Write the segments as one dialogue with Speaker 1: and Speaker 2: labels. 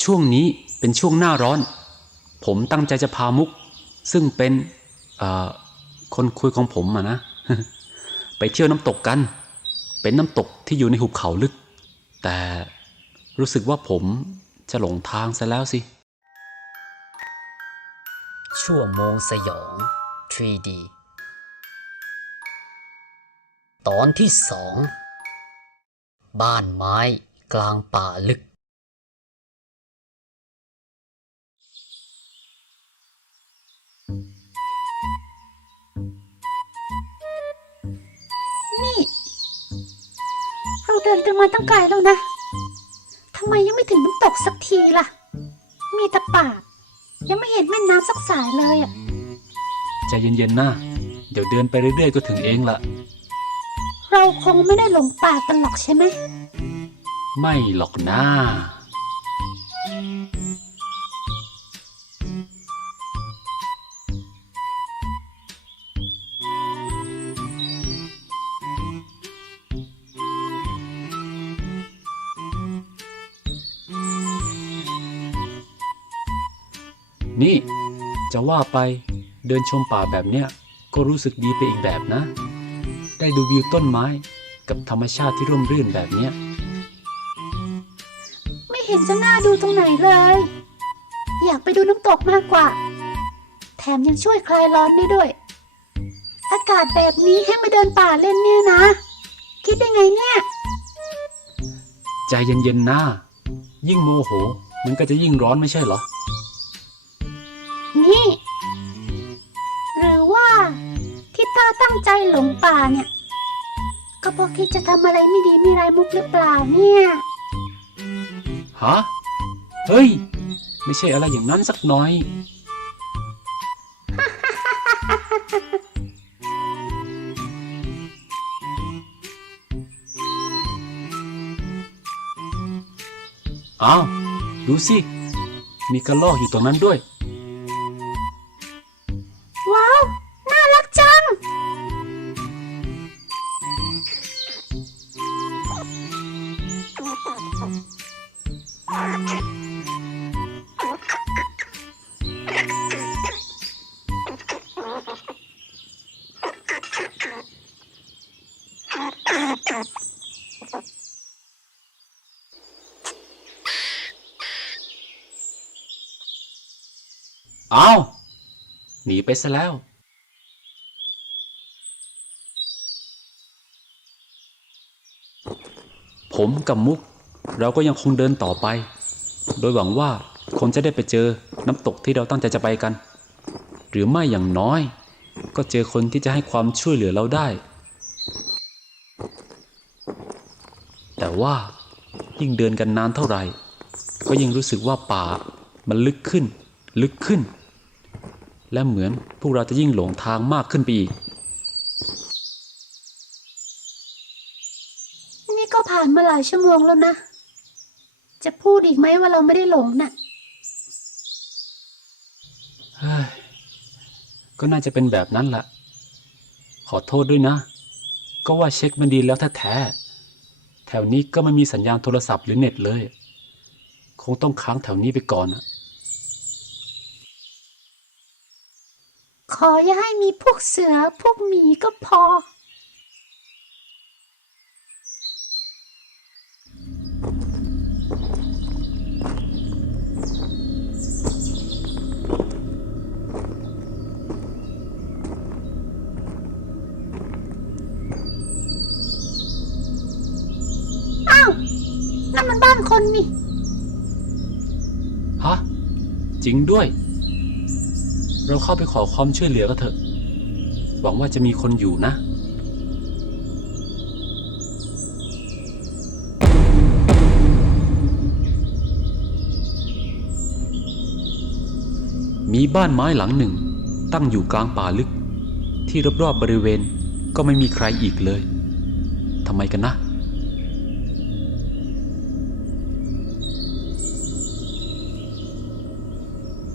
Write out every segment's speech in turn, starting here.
Speaker 1: ช่วงนี้เป็นช่วงหน้าร้อน ผมตั้งใจจะพามุก ซึ่งเป็นคนคุยของผมอะนะ ไปเที่ยวน้ำตกกัน เป็นน้ำตกที่อยู่ในหุบเขาลึก แต่รู้สึกว่าผมจะหลงทางซะแล้วสิ
Speaker 2: ชั่วโมงสยอง 3D ตอนที่สอง บ้านไม้กลางป่าลึก
Speaker 3: นี่ เราเดินกันมาตั้งไกลแล้วนะทำไมยังไม่ถึงน้ำตกสักทีล่ะ มีแต่ป่า ยังไม่เห็นแม่น้ำสักสายเลยอะ
Speaker 1: ใจเย็นๆนะเดี๋ยวเดินไปเรื่อยๆก็ถึงเองละ
Speaker 3: เราคงไม่ได้หลงป่ากันหรอกใช่ไหม
Speaker 1: ไม่หรอกนะ นี่ จะว่าไปเดินชมป่าแบบเนี้ยก็รู้สึกดีไปอีกแบบนะ ได้ดูวิวต้นไม้กับธรรมชาติที่ร่มรื่นแบบเนี้ย
Speaker 3: ไม่เห็นจะน่าดูตรงไหนเลย อยากไปดูน้ำตกมากกว่า แถมยังช่วยคลายร้อนได้ด้วย อากาศแบบนี้ให้มาเดินป่าเล่นเนี่ยนะ คิดได้ไงเนี่ย
Speaker 1: ใจเย็นๆนะยิ่งโมโห มันก็จะยิ่งร้อนไม่ใช่เหรอ
Speaker 3: หลงป่าเนี่ย ก็เพราะคิดจะทำอะไรไม่ดีไม่ร้ายมุกหรือเปล่าเนี่ย
Speaker 1: ฮะ เฮ้ย ไม่ใช่อะไรอย่างนั้นสักหน่อย อ้าว ดูสิ มีกระลอกอยู่ตรงนั้นด้วย อ้าวหนีไปซะแล้ว ผมกับมุก เราก็ยังคงเดินต่อไป โดยหวังว่าคงจะได้ไปเจอน้ำตกที่เราตั้งใจจะไปกัน หรือไม่อย่างน้อย ก็เจอคนที่จะให้ความช่วยเหลือเราได้ แต่ว่ายิ่งเดินกันนานเท่าไหร่ ก็ยิ่งรู้สึกว่าป่ามันลึกขึ้น ลึกขึ้น และเหมือนพวกเราจะยิ่งหลงทางมากขึ้นไปอีก
Speaker 3: นี่ก็ผ่านมาหลายชั่วโมงแล้วนะ จะพูดอีกไหมว่าเราไม่ได้หลงน่ะ
Speaker 1: เฮ้ยก็น่าจะเป็นแบบนั้นแหละขอโทษด้วยนะ ก็ว่าเช็คมันดีแล้วแท้ๆแถวนี้ก็ไม่มีสัญญาณโทรศัพท์หรือเน็ตเลย คงต้องค้างแถวนี้ไปก่อนอะ
Speaker 3: ขออย่าให้มีพวกเสือพวกหมีก็พอ อ้าว นั่นมันบ้านคนนี่
Speaker 1: ฮะ จริงด้วย เราเข้าไปขอความช่วยเหลือกันเถอะ หวังว่าจะมีคนอยู่นะมีบ้านไม้หลังหนึ่ง ตั้งอยู่กลางป่าลึก ที่รอบๆบริเวณก็ไม่มีใครอีกเลยทำไมกันนะ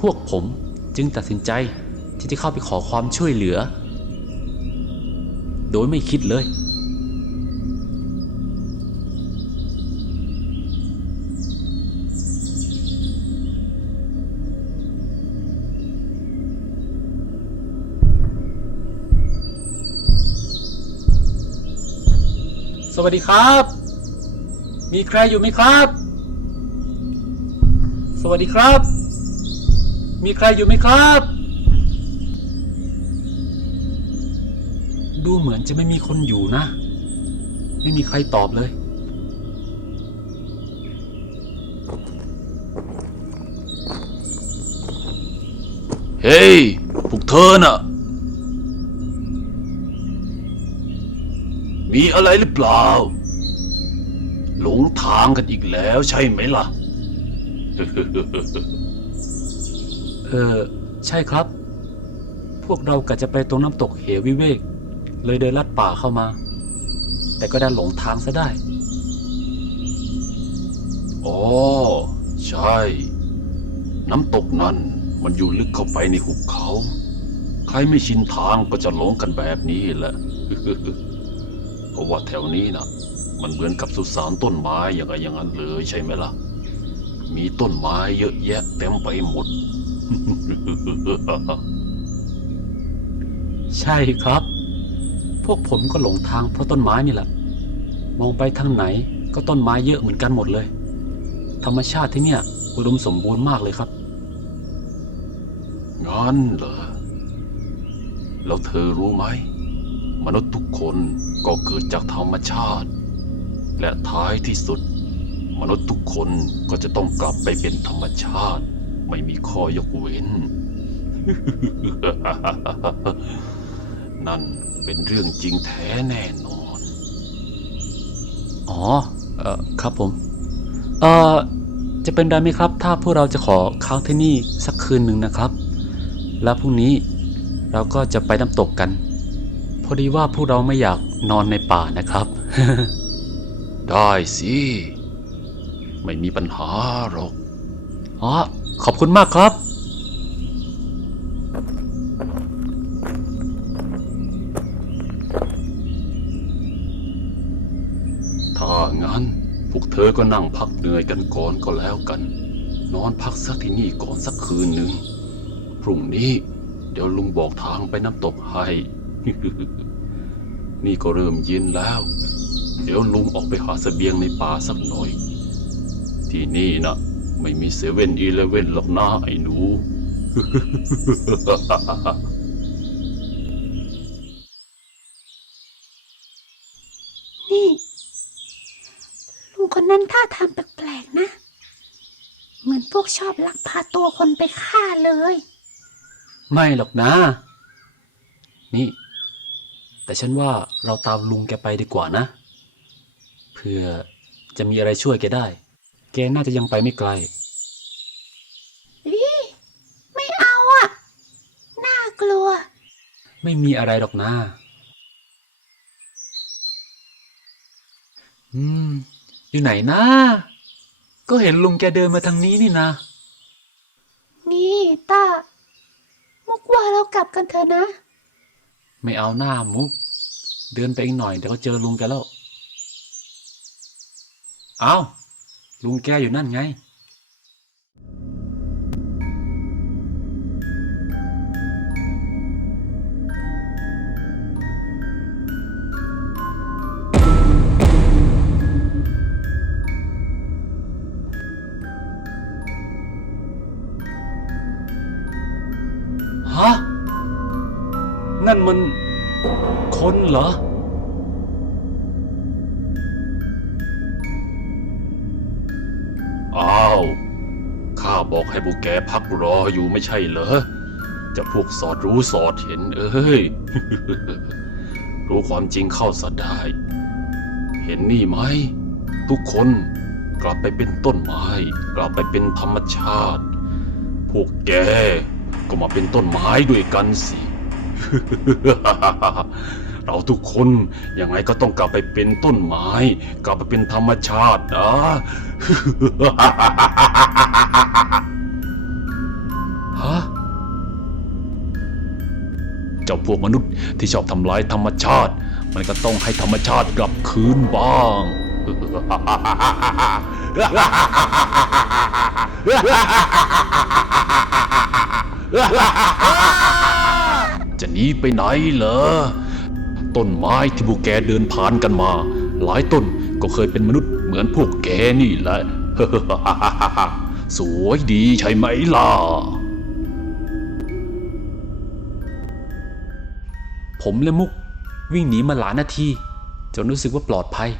Speaker 1: พวกผม จึงตัดสินใจที่จะเข้าไปขอความช่วยเหลือ โดยไม่คิดเลย สวัสดีครับ มีใครอยู่ไหมครับ สวัสดีครับ มีใครอยู่ไหมครับ ดูเหมือนจะไม่มีคนอยู่นะ ไม่มีใครตอบเลย เฮ้ยพวกเธอน่ะ มีอะไรหรือเปล่า หลงทางกันอีกแล้วใช่ไหมล่ะ เออใช่ครับ พวกเรากะจะไปตรงน้ำตกเหววิเวก เลยเดินลัดป่าเข้ามา แต่ก็ได้หลงทางซะได้ อ๋อ ใช่ น้ำตกนั้นมันอยู่ลึกเข้าไปในหุบเขา ใครไม่ชินทางก็จะหลงกันแบบนี้แหละ เพราะว่าแถวนี้นะมันเหมือนกับสุสานต้นไม้อย่างไรอย่างนั้นเลยใช่ไหมล่ะ มีต้นไม้เยอะแยะเต็มไปหมด ใช่ครับ พวกผมก็หลงทางเพราะต้นไม้นี่แหละ มองไปทางไหนก็ต้นไม้เยอะเหมือนกันหมดเลย ธรรมชาติที่เนี่ย อุดมสมบูรณ์มากเลยครับงั้นเหรอ แล้วเธอรู้ไหม มนุษย์ทุกคนก็เกิดจากธรรมชาติ และท้ายที่สุด มนุษย์ทุกคนก็จะต้องกลับไปเป็นธรรมชาติ ไม่มีข้อยกเว้น นั่นเป็นเรื่องจริงแท้แน่นอน อ๋อ เออครับผม เออจะเป็นได้ไหมครับ ถ้าพวกเราจะขอค้างที่นี่สักคืนหนึ่งนะครับ แล้วพรุ่งนี้เราก็จะไปน้ำตกกัน พอดีว่าพวกเราไม่อยากนอนในป่านะครับ ได้สิ ไม่มีปัญหาหรอกอ๋อ ขอบคุณมากครับ ถ้างั้น พวกเธอก็นั่งพักเหนื่อยกันก่อนก็แล้วกัน นอนพักสักที่นี่ก่อนสักคืนหนึ่ง พรุ่งนี้ เดี๋ยวลุงบอกทางไปน้ำตกให้ นี่ก็เริ่มเย็นแล้ว เดี๋ยวลุงออกไปหาเสบียงในป่าสักหน่อย ที่นี่นะ ไม่มีเซเว่นอีเลเว่นหรอกนะไอ้หนู
Speaker 3: นี่ลุงคนนั้นท่าทางแปลกๆนะ เหมือนพวกชอบลักพาตัวคนไปฆ่าเลย
Speaker 1: ไม่หรอกนะ นี่ แต่ฉันว่าเราตามลุงแกไปดีกว่านะ เพื่อจะมีอะไรช่วยแกได้ แกน่าจะยังไปไม่ไกล
Speaker 3: อีไม่เอาอะน่ากลัว
Speaker 1: ไม่มีอะไรหรอกนะ อืม อยู่ไหนนะ ก็เห็นลุงแกเดินมาทางนี้นี่นะ
Speaker 3: นี่ตามุกว่าเรากลับกันเถอะนะ
Speaker 1: ไม่เอาหน้ามุก เดินไปอีกหน่อยเดี๋ยวก็เจอลุงแกแล้ว เอา ลุงแกอยู่นั่นไงฮะนั่นมันคนเหรอ บอกให้พวกแกพักรออยู่ไม่ใช่เหรอ จะพวกสอดรู้สอดเห็นเอ้ย รู้ความจริงเข้าสะได้ เห็นนี่ไหม ทุกคนกลับไปเป็นต้นไม้ กลับไปเป็นธรรมชาติ พวกแกก็มาเป็นต้นไม้ด้วยกันสิ เราทุกคนยังไงก็ต้องกลับไปเป็นต้นไม้ กลับไปเป็นธรรมชาตินะฮะเจ้าพวกมนุษย์ที่ชอบทำลายธรรมชาติ มันก็ต้องให้ธรรมชาติกลับคืนบ้างจะหนีไปไหนเหรอ ต้นไม้ที่พวกแกเดินผ่านกันมา หลายต้นก็เคยเป็นมนุษย์เหมือนพวกแกนี่แหละสวยดีใช่ไหมล่ะ ผมและมุกวิ่งหนีมาหลายนาทีจนรู้สึกว่าปลอดภัย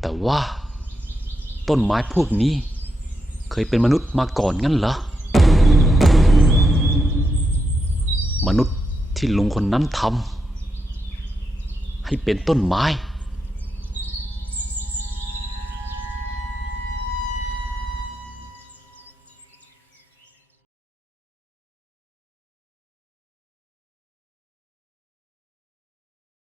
Speaker 1: แต่ว่า ต้นไม้พวกนี้ เคยเป็นมนุษย์มาก่อนงั้นเหรอ มนุษย์ที่ลุงคนนั้นทำ ให้เป็นต้นไม้